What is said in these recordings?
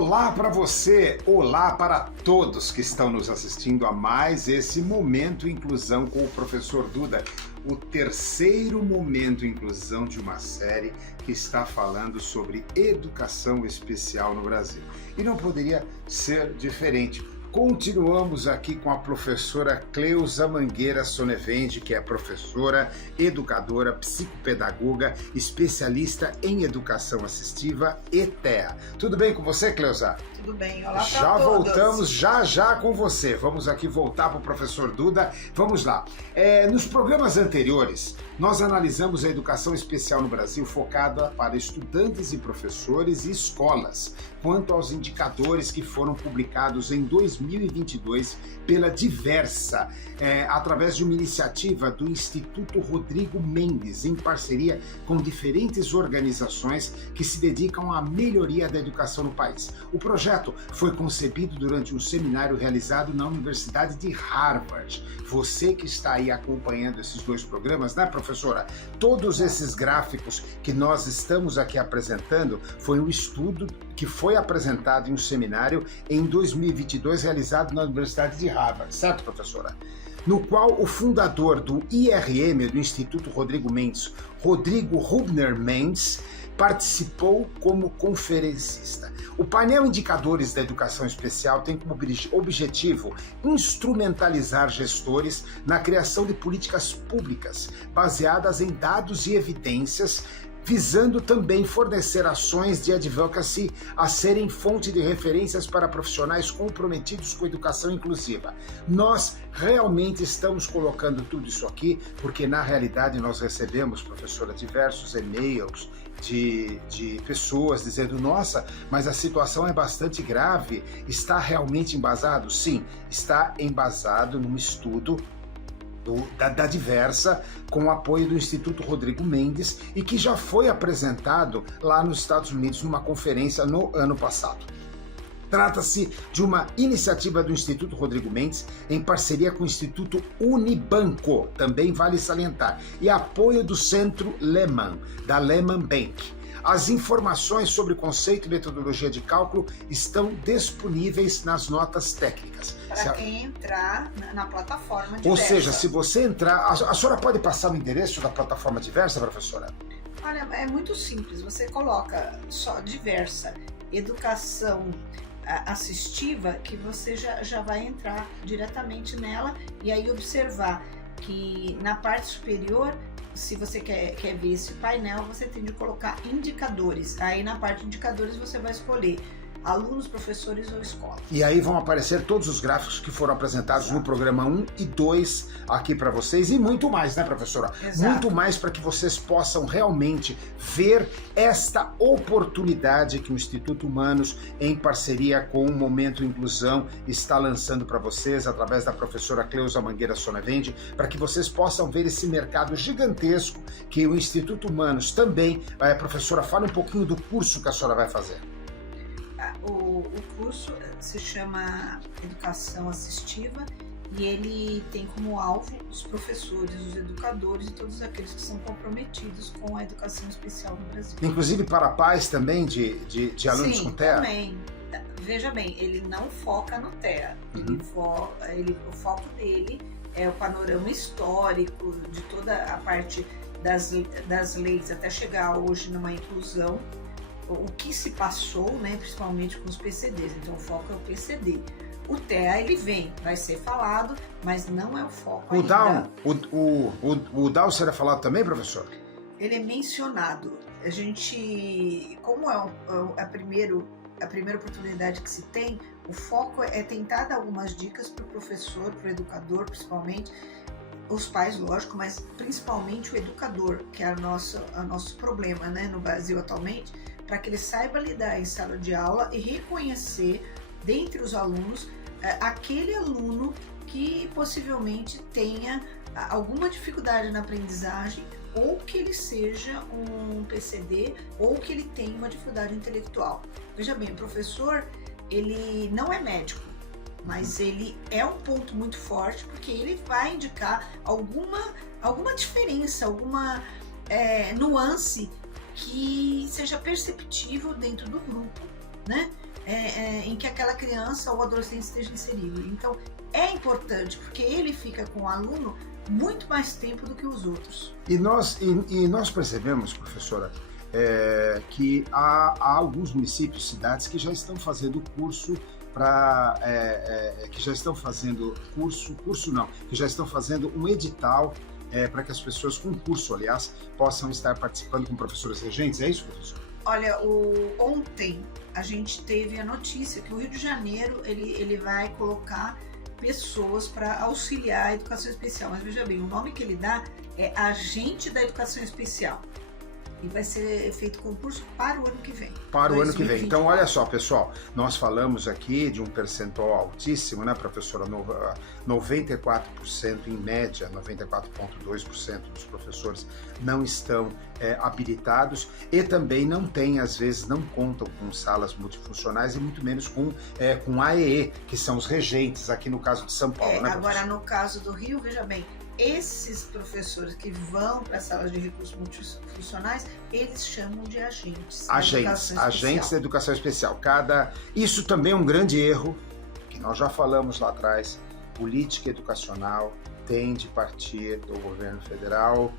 Olá para você, olá para todos que estão nos assistindo a mais esse Momento Inclusão com o professor Duda, o terceiro Momento Inclusão de uma série que está falando sobre educação especial no Brasil. E não poderia ser diferente. Continuamos aqui com a professora Cleusa Mangueira Sonevende, que é professora, educadora, psicopedagoga, especialista em educação assistiva e TEA. Tudo bem com você, Cleusa? Tudo bem, olá para todos. Já voltamos já com você. Vamos aqui voltar para o professor Duda. Vamos lá. Nos programas anteriores, nós analisamos a educação especial no Brasil focada para estudantes e professores e escolas, quanto aos indicadores que foram publicados em 2022 pela Diversa, através de uma iniciativa do Instituto Rodrigo Mendes, em parceria com diferentes organizações que se dedicam à melhoria da educação no país. O projeto foi concebido durante um seminário realizado na Universidade de Harvard. Você que está aí acompanhando esses dois programas, né, professora? Todos esses gráficos que nós estamos aqui apresentando foi um estudo que foi apresentado em um seminário em 2022 realizado na Universidade de Harvard, certo, professora? No qual o fundador do IRM, do Instituto Rodrigo Mendes, Rodrigo Rubner Mendes, participou como conferencista. O painel Indicadores da Educação Especial tem como objetivo instrumentalizar gestores na criação de políticas públicas baseadas em dados e evidências, visando também fornecer ações de advocacy a serem fonte de referências para profissionais comprometidos com a educação inclusiva. Nós realmente estamos colocando tudo isso aqui porque, na realidade, nós recebemos, professora, diversos e-mails de pessoas dizendo: nossa, mas a situação é bastante grave, está realmente embasado? Sim, está embasado num estudo da Diversa, com o apoio do Instituto Rodrigo Mendes, e que já foi apresentado lá nos Estados Unidos numa conferência no ano passado. Trata-se de uma iniciativa do Instituto Rodrigo Mendes em parceria com o Instituto Unibanco, também vale salientar, e apoio do Centro Lehman, da Lehman Bank. As informações sobre conceito e metodologia de cálculo estão disponíveis nas notas técnicas. Para quem entrar na plataforma Diversa. Ou seja, se você entrar... A senhora pode passar o endereço da plataforma Diversa, professora? Olha, é muito simples. Você coloca só Diversa, educação assistiva, que você já vai entrar diretamente nela e aí observar que na parte superior, se você quer ver esse painel, você tem de colocar indicadores. Aí na parte de indicadores você vai escolher alunos, professores ou escola. E aí vão aparecer todos os gráficos que foram apresentados no programa 1 e 2 aqui para vocês, e muito mais, né, professora? Exato. Muito mais para que vocês possam realmente ver esta oportunidade que o Instituto Humanos, em parceria com o Momento Inclusão, está lançando para vocês através da professora Cleusa Mangueira Sonevende, para que vocês possam ver esse mercado gigantesco que o Instituto Humanos também... Professora, fala um pouquinho do curso que a senhora vai fazer. O curso se chama Educação Assistiva e ele tem como alvo os professores, os educadores e todos aqueles que são comprometidos com a educação especial no Brasil. Inclusive para pais também de alunos com TEA? Sim, também. Veja bem, ele não foca no TEA. O foco dele é o panorama histórico de toda a parte das leis até chegar hoje numa inclusão. O que se passou, né, principalmente com os PCDs, então o foco é o PCD. O TEA, ele vai ser falado, mas não é o foco ainda. O Down será falado também, professor? Ele é mencionado. A gente, como é a primeira oportunidade que se tem, o foco é tentar dar algumas dicas para o professor, para o educador, principalmente, os pais, lógico, mas principalmente o educador, que é o nosso problema, né, no Brasil atualmente, para que ele saiba lidar em sala de aula e reconhecer dentre os alunos aquele aluno que possivelmente tenha alguma dificuldade na aprendizagem, ou que ele seja um PCD, ou que ele tenha uma dificuldade intelectual. Veja bem, o professor, ele não é médico, mas ele é um ponto muito forte, porque ele vai indicar alguma diferença, alguma nuance que seja perceptível dentro do grupo, né? em que aquela criança ou adolescente esteja inserido. Então, é importante, porque ele fica com o aluno muito mais tempo do que os outros. E nós percebemos, professora, que há alguns municípios, cidades que já estão fazendo curso que já estão fazendo que já estão fazendo um edital para que as pessoas com curso, aliás, possam estar participando com professores regentes. É isso, professor? Olha, ontem a gente teve a notícia que o Rio de Janeiro ele vai colocar pessoas para auxiliar a educação especial. Mas veja bem, o nome que ele dá é agente da educação especial. E vai ser feito concurso para o ano que vem. Para o ano que vem. Então, olha só, pessoal, nós falamos aqui de um percentual altíssimo, né, professora? 94% em média, 94,2% dos professores não estão habilitados e também não têm, às vezes, não contam com salas multifuncionais e muito menos com AEE, que são os regentes, aqui no caso de São Paulo, né, agora, professora? no caso do Rio, veja bem, esses professores que vão para as salas de recursos multifuncionais, eles chamam de agentes. Agentes da educação especial. Isso também é um grande erro, que nós já falamos lá atrás. Política educacional tem de partir do governo federal,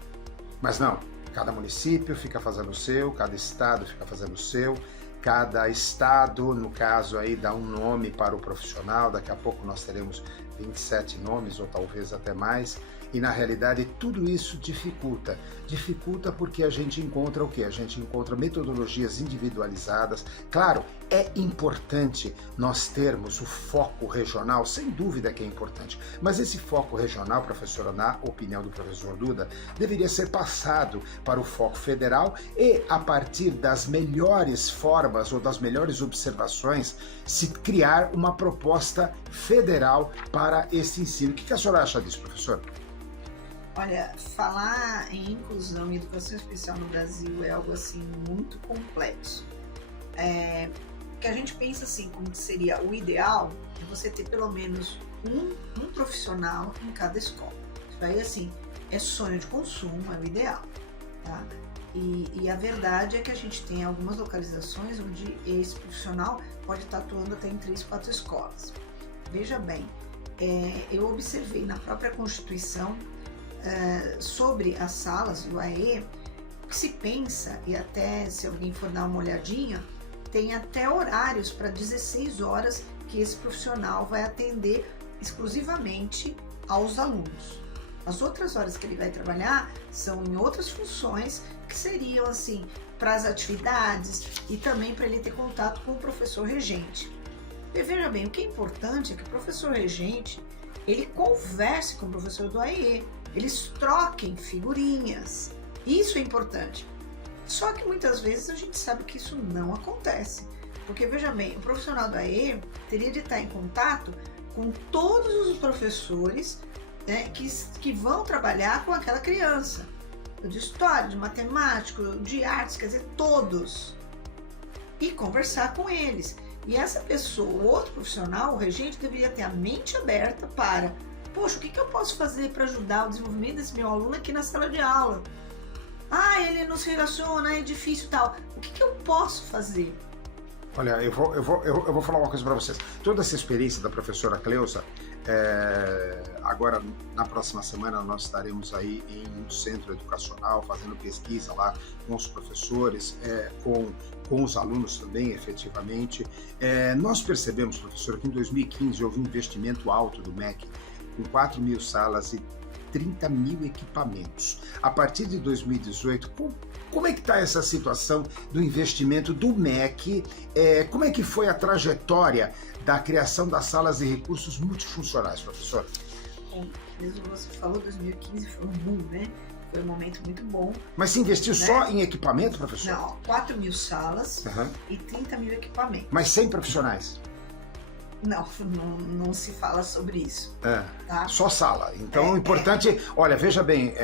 mas não. Cada município fica fazendo o seu, cada estado fica fazendo o seu. Cada estado, no caso aí, dá um nome para o profissional. Daqui a pouco nós teremos 27 nomes, ou talvez até mais. E, na realidade, tudo isso dificulta. Dificulta porque a gente encontra o quê? A gente encontra metodologias individualizadas. Claro, é importante nós termos o foco regional, sem dúvida que é importante. Mas esse foco regional, professora, na opinião do professor Duda, deveria ser passado para o foco federal e, a partir das melhores formas ou das melhores observações, se criar uma proposta federal para esse ensino. O que a senhora acha disso, professor? Olha, falar em inclusão e educação especial no Brasil é algo assim muito complexo. Que a gente pensa assim, como que seria o ideal é você ter pelo menos um profissional em cada escola. Isso aí, assim, é sonho de consumo, é o ideal, tá? E a verdade é que a gente tem algumas localizações onde esse profissional pode estar atuando até em 3, 4 escolas. Veja bem, eu observei na própria Constituição sobre as salas do AE, que se pensa, e até se alguém for dar uma olhadinha, tem até horários para 16 horas que esse profissional vai atender exclusivamente aos alunos. As outras horas que ele vai trabalhar são em outras funções que seriam assim para as atividades e também para ele ter contato com o professor regente. E veja bem, o que é importante é que o professor regente ele converse com o professor do AE, eles troquem figurinhas. Isso é importante. Só que muitas vezes a gente sabe que isso não acontece. Porque, veja bem, o profissional do AE teria de estar em contato com todos os professores, né, que vão trabalhar com aquela criança. De história, de matemática, de artes, quer dizer, todos. E conversar com eles. E essa pessoa, o outro profissional, o regente, deveria ter a mente aberta para: poxa, o que eu posso fazer para ajudar o desenvolvimento desse meu aluno aqui na sala de aula? Ele não se relaciona, é difícil e tal. O que eu posso fazer? Olha, eu vou falar uma coisa para vocês. Toda essa experiência da professora Cleusa, agora na próxima semana nós estaremos aí em um centro educacional fazendo pesquisa lá com os professores, com os alunos também, efetivamente. Nós percebemos, professor, que em 2015 houve um investimento alto do MEC, com 4 mil salas e 30 mil equipamentos. A partir de 2018, como é que está essa situação do investimento do MEC? Como é que foi a trajetória da criação das salas de recursos multifuncionais, professor? Mesmo você falou, 2015 foi um boom, né? Foi um momento muito bom. Mas se investiu, né, só em equipamento, professor? Não, 4 mil salas e 30 mil equipamentos. Mas sem profissionais? Não se fala sobre isso. Tá? Só sala. Então o importante, olha, veja bem,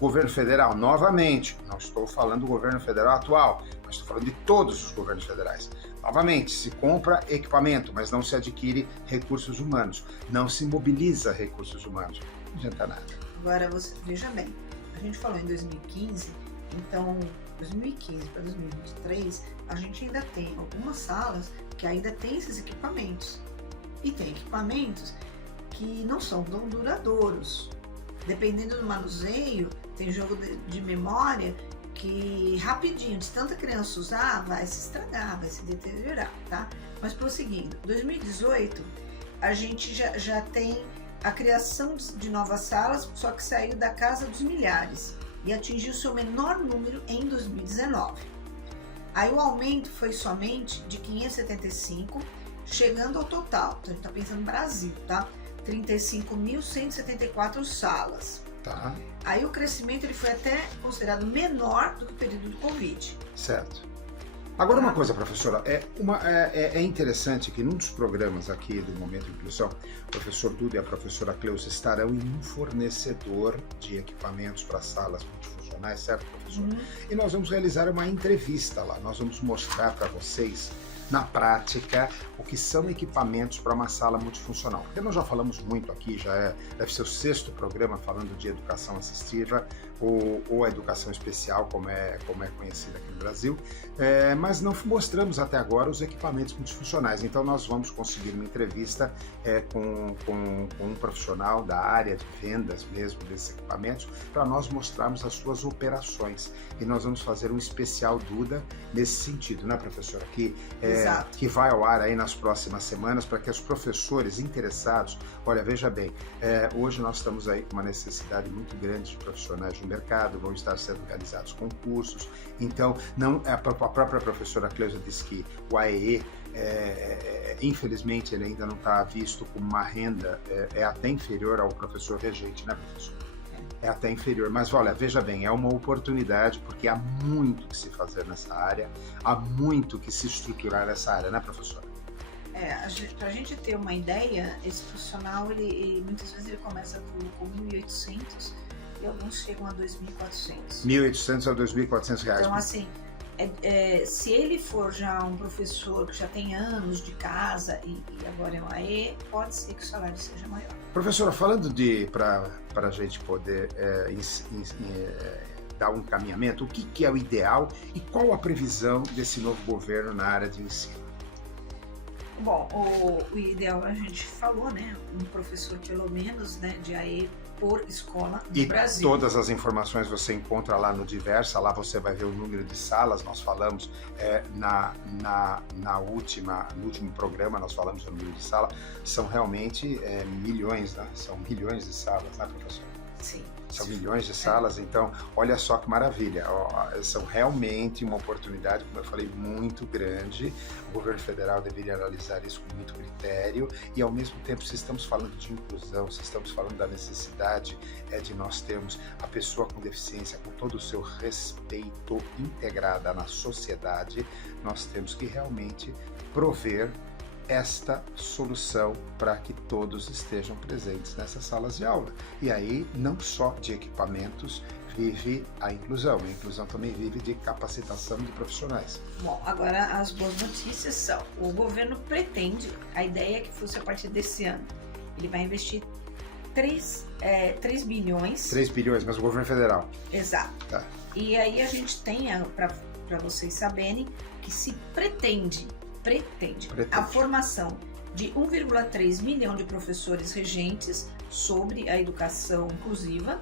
governo federal, novamente, não estou falando do governo federal atual, mas estou falando de todos os governos federais. Novamente, se compra equipamento, mas não se adquire recursos humanos, não se mobiliza recursos humanos. Não adianta nada. Agora, veja bem, a gente falou em 2015, então 2015 para 2023, a gente ainda tem algumas salas que ainda tem esses equipamentos. E tem equipamentos que não são tão duradouros. Dependendo do manuseio, tem jogo de memória que rapidinho, de tanta criança usar, vai se estragar, vai se deteriorar, tá? Mas prosseguindo, 2018 a gente já tem a criação de novas salas, só que saiu da casa dos milhares e atingiu seu menor número em 2019. Aí o aumento foi somente de 575, chegando ao total, então a gente está pensando no Brasil, tá? 35.174 salas. Tá. Aí o crescimento ele foi até considerado menor do que o período do Covid. Certo. Agora uma coisa, professora, é interessante que num dos programas aqui do Momento Inclusão, o professor Duda e a professora Cleusa estarão em um fornecedor de equipamentos para salas multifuncionais, certo, professor? E nós vamos realizar uma entrevista lá, nós vamos mostrar para vocês na prática o que são equipamentos para uma sala multifuncional. Porque nós já falamos muito aqui, deve ser o 6º programa falando de educação assistiva ou a educação especial, como é conhecida aqui no Brasil, mas não mostramos até agora os equipamentos multifuncionais. Então nós vamos conseguir uma entrevista com um profissional da área de vendas mesmo desses equipamentos, para nós mostrarmos as suas operações. E nós vamos fazer um especial Duda nesse sentido, né, professora? Que vai ao ar aí nas próximas semanas, para que os professores interessados, olha, veja bem, hoje nós estamos aí com uma necessidade muito grande de profissionais de mercado, vão estar sendo realizados concursos, então a própria professora Cleusa disse que o AEE, infelizmente, ele ainda não está visto como uma renda, até inferior ao professor regente, né, professor? É até inferior, mas olha, veja bem, é uma oportunidade, porque há muito que se fazer nessa área, há muito que se estruturar nessa área, né, professora? Para a gente ter uma ideia, esse profissional, ele muitas vezes ele começa com 1.800 e alguns chegam a 2.400. 1.800 a 2.400 reais. Então, assim, se ele for já um professor que já tem anos de casa e agora é um AE, pode ser que o salário seja maior. Professora, falando para a gente poder dar um encaminhamento, o que é o ideal e qual a previsão desse novo governo na área de ensino? Bom, o ideal a gente falou, né? Um professor pelo menos, né, de AE por escola no Brasil. E todas as informações você encontra lá no Diversa, lá você vai ver o número de salas, nós falamos no último programa, nós falamos do número de salas, são realmente milhões, né? São milhões de salas, né, professor? Sim. São milhões de salas, então olha só que maravilha, são realmente uma oportunidade, como eu falei, muito grande. O governo federal deveria analisar isso com muito critério e, ao mesmo tempo, se estamos falando de inclusão, se estamos falando da necessidade de nós termos a pessoa com deficiência com todo o seu respeito integrada na sociedade, nós temos que realmente prover esta solução para que todos estejam presentes nessas salas de aula. E aí, não só de equipamentos vive a inclusão também vive de capacitação de profissionais. Bom, agora as boas notícias são, o governo pretende, a ideia é que fosse a partir desse ano, ele vai investir 3 bilhões. 3 bilhões, mas o governo federal. Exato. Tá. E aí a gente tem, para vocês saberem, que se pretende a formação de 1,3 milhão de professores regentes sobre a educação inclusiva,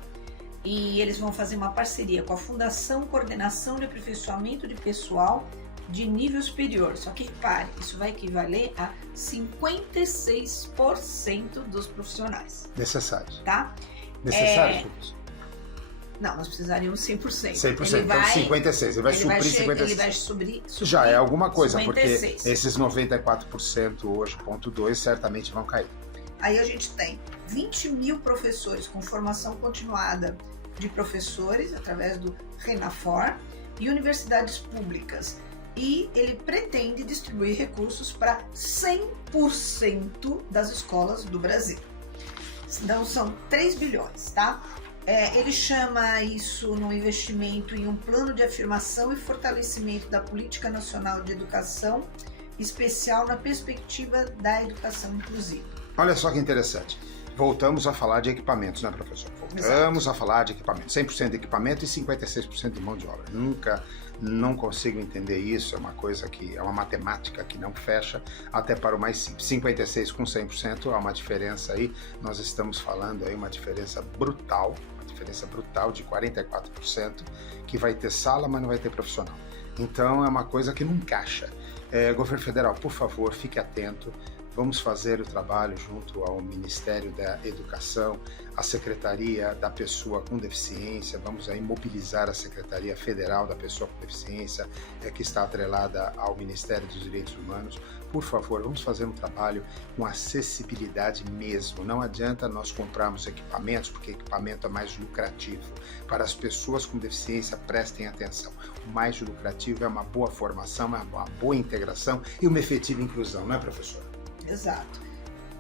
e eles vão fazer uma parceria com a Fundação Coordenação de Aperfeiçoamento de Pessoal de Nível Superior. Só que repare, isso vai equivaler a 56% dos profissionais. Necessários. Tá? Necessários, professor? Não, nós precisaríamos 100%. 100%, então 56%. Ele vai suprir 56%. Ele vai suprir já é alguma coisa, 56. Porque esses 94% hoje, 0,2%, certamente vão cair. Aí a gente tem 20 mil professores com formação continuada de professores, através do RENAFOR, e universidades públicas. E ele pretende distribuir recursos para 100% das escolas do Brasil. Então são 3 bilhões, tá? Ele chama isso no investimento em um plano de afirmação e fortalecimento da Política Nacional de Educação Especial na perspectiva da educação inclusiva. Olha só que interessante. Voltamos a falar de equipamentos, né, professor? Voltamos a falar de equipamentos. 100% de equipamento e 56% de mão de obra. Não consigo entender isso, é uma coisa que é uma matemática que não fecha, até para o mais simples. 56 com 100% há uma diferença aí, nós estamos falando aí uma diferença brutal de 44%, que vai ter sala, mas não vai ter profissional. Então é uma coisa que não encaixa. Governo Federal, por favor, fique atento. Vamos fazer o trabalho junto ao Ministério da Educação, a Secretaria da Pessoa com Deficiência, vamos aí mobilizar a Secretaria Federal da Pessoa com Deficiência, que está atrelada ao Ministério dos Direitos Humanos. Por favor, vamos fazer um trabalho com acessibilidade mesmo. Não adianta nós comprarmos equipamentos, porque equipamento é mais lucrativo. Para as pessoas com deficiência, prestem atenção. O mais lucrativo é uma boa formação, uma boa integração e uma efetiva inclusão, não é, professor? Exato.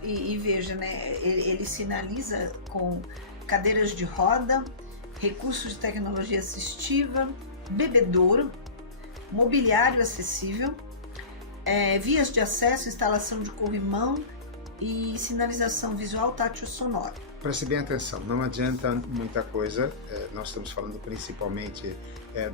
E veja, né, ele sinaliza com cadeiras de roda, recursos de tecnologia assistiva, bebedouro, mobiliário acessível, vias de acesso, instalação de corrimão e sinalização visual, tátil e sonora. Preste bem atenção, não adianta muita coisa, nós estamos falando principalmente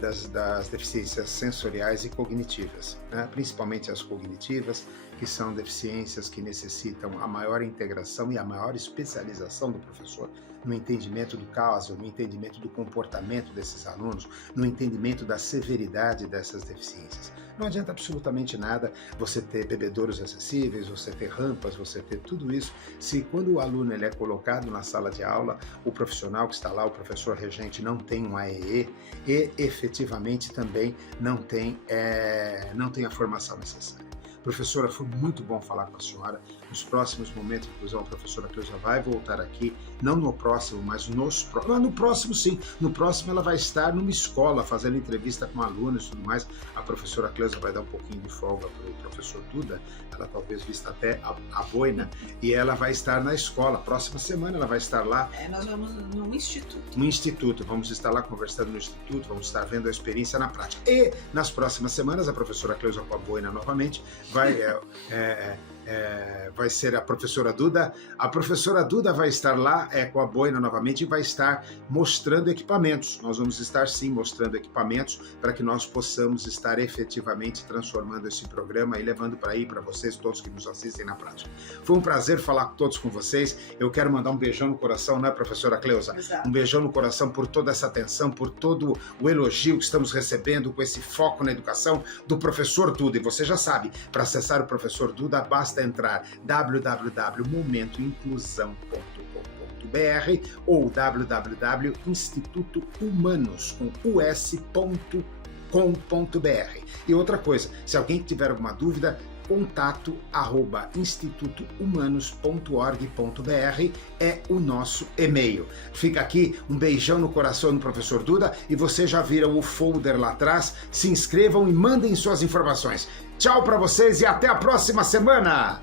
das deficiências sensoriais e cognitivas, né? Principalmente as cognitivas, que são deficiências que necessitam a maior integração e a maior especialização do professor no entendimento do caso, no entendimento do comportamento desses alunos, no entendimento da severidade dessas deficiências. Não adianta absolutamente nada você ter bebedouros acessíveis, você ter rampas, você ter tudo isso, se quando o aluno ele é colocado na sala de aula, o profissional que está lá, o professor regente, não tem um AEE e efetivamente também não tem a formação necessária. Professora, foi muito bom falar com a senhora. Nos próximos momentos, inclusive, a professora Cleusa vai voltar aqui, não no próximo, mas no próximo sim. No próximo ela vai estar numa escola, fazendo entrevista com alunos e tudo mais. A professora Cleusa vai dar um pouquinho de folga para o professor Duda, ela talvez vista até a boina, e ela vai estar na escola. Próxima semana ela vai estar lá. Nós vamos no instituto. No instituto, vamos estar lá conversando no instituto, vamos estar vendo a experiência na prática. E nas próximas semanas, a professora Cleusa com a boina novamente, vai ser a professora Duda. A professora Duda vai estar lá com a boina novamente e vai estar mostrando equipamentos. Nós vamos estar sim mostrando equipamentos para que nós possamos estar efetivamente transformando esse programa e levando para vocês todos que nos assistem na prática. Foi um prazer falar todos com vocês. Eu quero mandar um beijão no coração, né, professora Cleusa? Exato. Um beijão no coração por toda essa atenção, por todo o elogio que estamos recebendo com esse foco na educação do professor Duda. E você já sabe, para acessar o professor Duda, basta entrar www.momentoinclusão.com.br ou www.institutohumanos.us.com.br. E outra coisa, se alguém tiver alguma dúvida, contato@institutohumanos.org.br é o nosso e-mail. Fica aqui um beijão no coração do professor Duda e vocês já viram o folder lá atrás. Se inscrevam e mandem suas informações. Tchau para vocês e até a próxima semana!